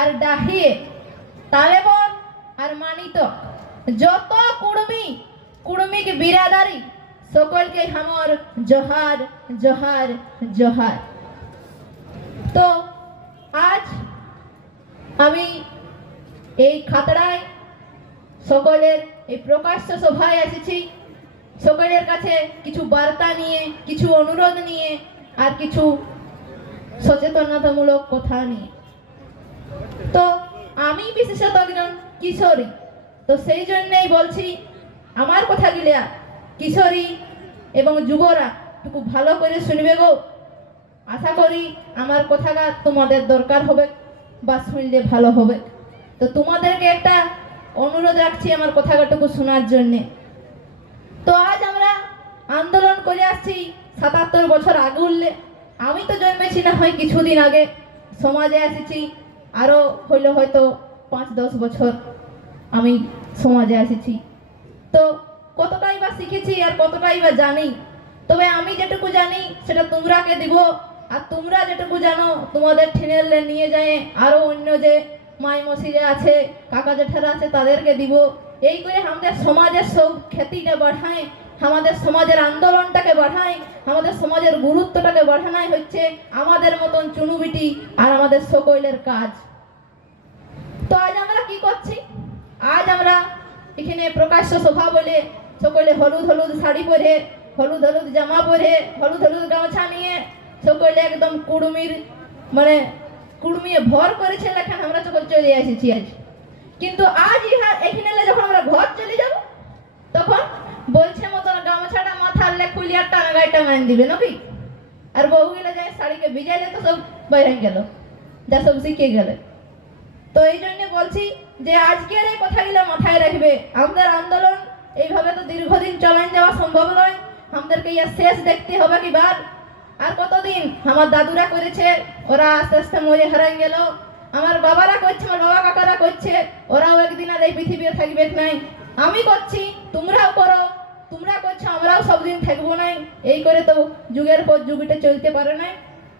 আর ডাহিয়ে তালেবন আর মানিত। যত কুড়মি, কুড়মিক বিরাদারি, সকলকে আমার জহার জহার জহার। তো আজ আমি এই খাতড়ায় সকলের এই প্রকাশ্য সভায় এসেছি। সকলের কাছে কিছু বার্তা নিয়ে, কিছু অনুরোধ নিয়ে, আর কিছু সচেতনতামূলক কথা নিয়ে। তো আমি বিশেষত একজন কিশোরী। তো সেই জন্যেই বলছি, আমার কথাগুলা কিশোরী এবং যুবরা একটু ভালো করে শুনবে গো। আশা করি আমার কথাটা তোমাদের দরকার হবে বা শুনলে ভালো হবে। তো তোমাদেরকে একটা অনুরোধ রাখছি আমার কথাটাটুকু শোনার জন্যে। তো আজ আমরা আন্দোলন করে আসছি সাতাত্তর বছর আগে উঠলে আমি তো জন্মেছি না হয় কিছুদিন আগে। সমাজে এসেছি আরও হইল হয়তো পাঁচ, দশ বছর আমি সমাজে এসেছি। তো কতটাই বা শিখেছি আর কতটাই বা জানি, তবে আমি যেটুকু জানি সেটা তোমরাকে দিব। আর তোমরা যেটুকু জানো, তোমাদের ঠেনেলে নিয়ে যায় আরও অন্য যে মাই মসিরে আছে, কাকা জেঠারা আছে, তাদেরকে দিব। এই করে আমাদের সমাজের সব খ্যাতিটা বাড়ায়, আমাদের সমাজের আন্দোলনটাকে বাড়ায়, আমাদের সমাজের গুরুত্বটাকে বাড়ানোই হচ্ছে আমাদের মতন চুনুবিটি আমাদের সকলের কাজ। তো আজ আমরা কি করছি? আজ আমরা এখানে প্রকাশ্য সভা বলে সকলে হলুদ হলুদ শাড়ি পরে, হলুদ হলুদ জামা পরে, হলুদ হলুদ গামছা নিয়ে সকলে একদম কুড়মির মানে কুড়মিয়ে ভর করেছে লেখান আমরা সকল চলে এসেছি আজ। কিন্তু আজ ইহা এখানে যখন আমরা ঘর চলে যাব, তখন বলছে মতন গামছাটা মাথার লে খুলিয়ার টানা গায়ে টাঙান দিবে নাকি? আর বহুগুলো যায় শাড়িকে ভিজাইলে তো সব বাইরে গেল। যা সব শিখে গেলে তো এই জন্য বলছি যে আজকের এই কথাগুলো মাথায় রাখবে। আমাদের আন্দোলন এইভাবে তো দীর্ঘদিন চালান যাওয়া সম্ভব নয়। আমাদেরকে ইয়া শেষ দেখতে হবে কি বার আর কতদিন? আমার দাদুরা করেছে, ওরা আস্তে আস্তে মরে হারাই গেল। আমার বাবারা করছে, আমার বাবা কাকারা করছে, ওরাও একদিন আর এই পৃথিবীতে থাকবে নাই? আমি করছি, তোমরাও করো। তোমরা করছ, আমরাও সবদিন থাকব নাই। এই করে তো যুগের পর যুগটা চলতে পারে না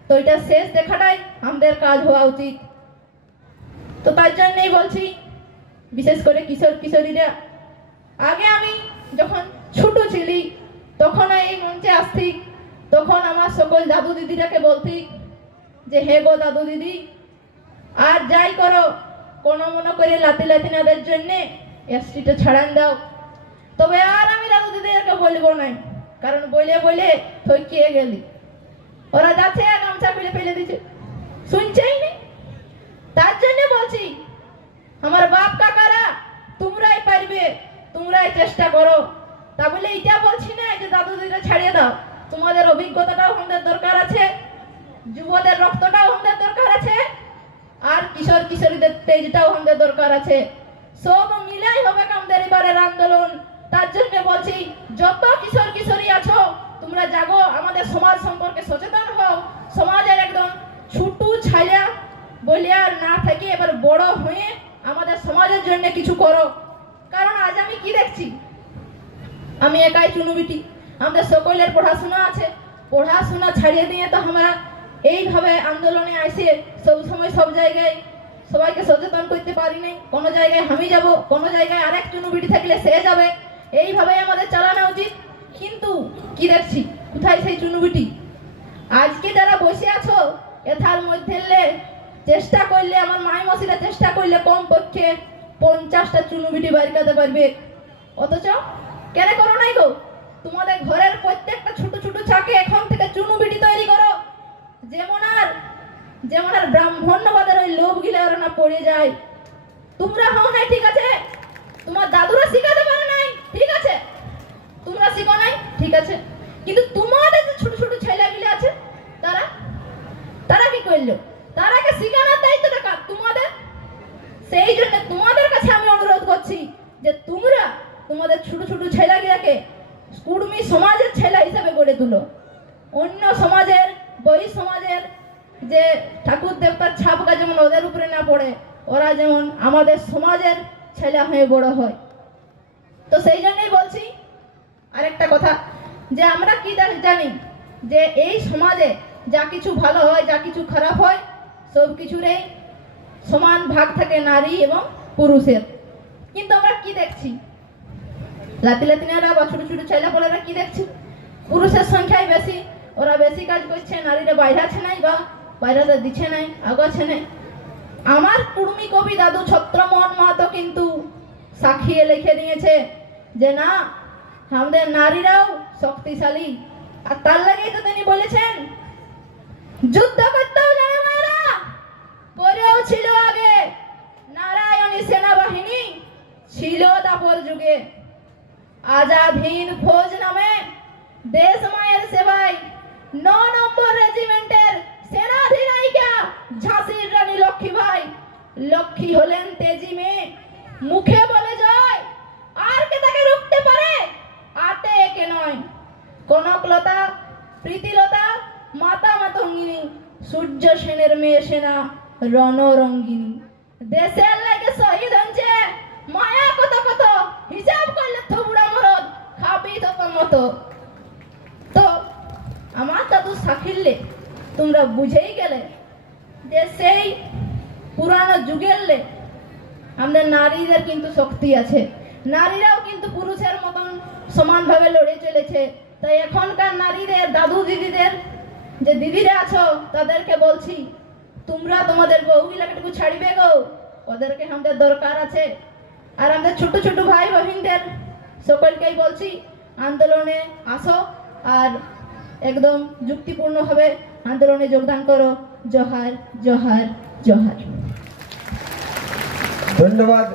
তো এটা শেষ দেখাটাই আমাদের কাজ হওয়া উচিত। তো তার জন্যই বলছি, বিশেষ করে কিশোর কিশোরীরা, আগে আমি যখন ছোট ছিলি, তখন এই মঞ্চে আসতি তখন আমার সকল দাদু দিদিরাকে বলতি যে, হে গো দাদু দিদি, আর যাই করো, কোনো মনে করে লাতি লাতিনাদের জন্যে এসটিটা ছাড়ান দাও। তবে আর আমি দাদু দিদিদেরকে বলব না কারণ বলে বলে থইকিয়ে গেলি। ওরা যাচ্ছে, আর গামছা ফেলে ফেলে দিচ্ছে। শুনছেই নি? তার জন্য বলছি, আমার বাপ কাকারা, তোমরাই পারবে, তোমরাই চেষ্টা করো। তা বলে এটা বলছি না যে দাদু দিদা ছাড়িয়ে দাও। তোমাদের অভিজ্ঞতাটাও আমাদের দরকার আছে, যুবদের রক্তটাও আমাদের দরকার আছে, আর কিশোর কিশোরীদের তেজটাও আমাদের দরকার আছে। সব মিলাই হবে আমাদের এবারের আন্দোলন। তার জন্য বলছি, যত বলিয়া না থেকে এবার বড় হয়ে আমাদের সমাজের জন্য কিছু করো। কারণ আজ আমি কি দেখছি? আমি একাই চুনুবিটি। আমাদের সকলের পড়াশোনা আছে। পড়াশোনা ছাড়িয়ে দিয়ে তো আমরা এইভাবে আন্দোলনে আসে, সব সময় সব জায়গায়। সবাইকে সচেতন করতে পারি নাই। কোনো জায়গায় আমি যাব, কোনো জায়গায় আরেক চুনুবিটি থাকলে সে যাবে। এইভাবে আমাদের চালানো উচিত। কিন্তু কি দেখছি? কোথায় সেই চুনুবিটি? আজকে যারা বসে আছো, এথার মধ্যে চেষ্টা করলে, আমার মাই মশিরা চেষ্টা করলে কম পক্ষে পঞ্চাশটা চুনুবিটি বাইর করতে পারবে। অথচ কেন করো নাই গো? তোমাদের ঘরের প্রত্যেকটা ছোট ছোট চাকে এখন থেকে চুনুবিটি তৈরি করো। যেমন আর যেমন আর ব্রাহ্মণ্যবাদের ওই লোভ গিলে ওরা না পড়ে যায়। তোমরা হও নাই, ঠিক আছে? তোমার দাদুরা শিখাতে পারে নাই, ঠিক আছে? তোমরা শিখো নাই, ঠিক আছে? কিন্তু তোমাদের যে ছোট ছোট ছেলেগুলি আছে, তারা তারা কি করল? তারাকে শিখানোর দায়িত্বটা কার? তোমাদের? সেই জন্য তোমাদের কাছে আমি অনুরোধ করছি যে তোমরা তোমাদের ছোট ছোট ছেলেগুলাকে কুর্মী সমাজের ছেলে হিসাবে গড়ে তুলো। অন্য সমাজের, বই সমাজের যে ঠাকুর দেবতার ছাপকা যেমন ওদের উপরে না পড়ে, ওরা যেমন আমাদের সমাজের ছেলে হয়ে বড় হয়। তো সেই জন্যই বলছি আরেকটা কথা, যে আমরা কি জানি যে এই সমাজে যা কিছু ভালো হয়, যা কিছু খারাপ হয় সব কিছুরই সমান ভাগ থাকে নারী এবং পুরুষের। কিন্তু আমরা কি দেখছি? লাতি লাতিনারা বা ছোট ছোট ছেলেপলেরা কি দেখছি? পুরুষের সংখ্যাই বেশি, ওরা বেশি কাজ করছে, নারীরা বাইরে আছে নাই বা বাইরেটা দিচ্ছে নাই আগাচ্ছে নাই। আমার কুর্মি কবি দাদু ছত্রমোহন মাহাতো কিন্তু সাক্ষিয়ে লিখে দিয়েছে যে, না, আমাদের নারীরাও শক্তিশালী। আর তার লাগেই তো তিনি বলেছেন, যুদ্ধ করতেও করেও ছিল আগে। নারায়ণী সেনাবাহিনী ছিল দাপর যুগে। আজাদ হিন্দ ফৌজ নামে দেশ মায়ের সেবায় ন নম্বর রেজিমেন্টের সেনাধিনায়িকা ঝাঁসির রানী লক্ষ্মী ভাই। লক্ষ্মী হলেন তেজি মেয়ে। মুখে বলে জয়, আর কে তাকে রুখতে পারে? আতে একে নয়। কনকলতা, প্রীতিলতা মাতা মাতঙ্গিনী সূর্য সেনের মেয়ে সেনা। রণরঙ্গিনী। দেশের লাগে শহীদ হচ্ছে মায়া কত কত, হিসাব করলে থুবড়া মরদ, খাবি তত মতো। তো, আমার দাদু সাফিল্যে তোমরা বুঝেই গেলে যে সেই পুরানো যুগের লে, আমাদের নারীদের কিন্তু শক্তি আছে। নারীরাও কিন্তু পুরুষের মতন সমানভাবে লড়ে চলেছে। তাই এখনকার নারীদের দাদু দিদিদের যে দিদিরা আছো, তাদেরকে বলছি তোমরা তোমাদের বউগুলাকে ছাড়িবে গো। ওদেরকে আমাদের দরকার আছে। আর আমাদের ছোট ছোট ভাই বহিনদের সকলকেই বলছি, আন্দোলনে আসো আর একদম যুক্তিপূর্ণভাবে আন্দোলনে যোগদান করো। জহার জহার জহার। ধন্যবাদ।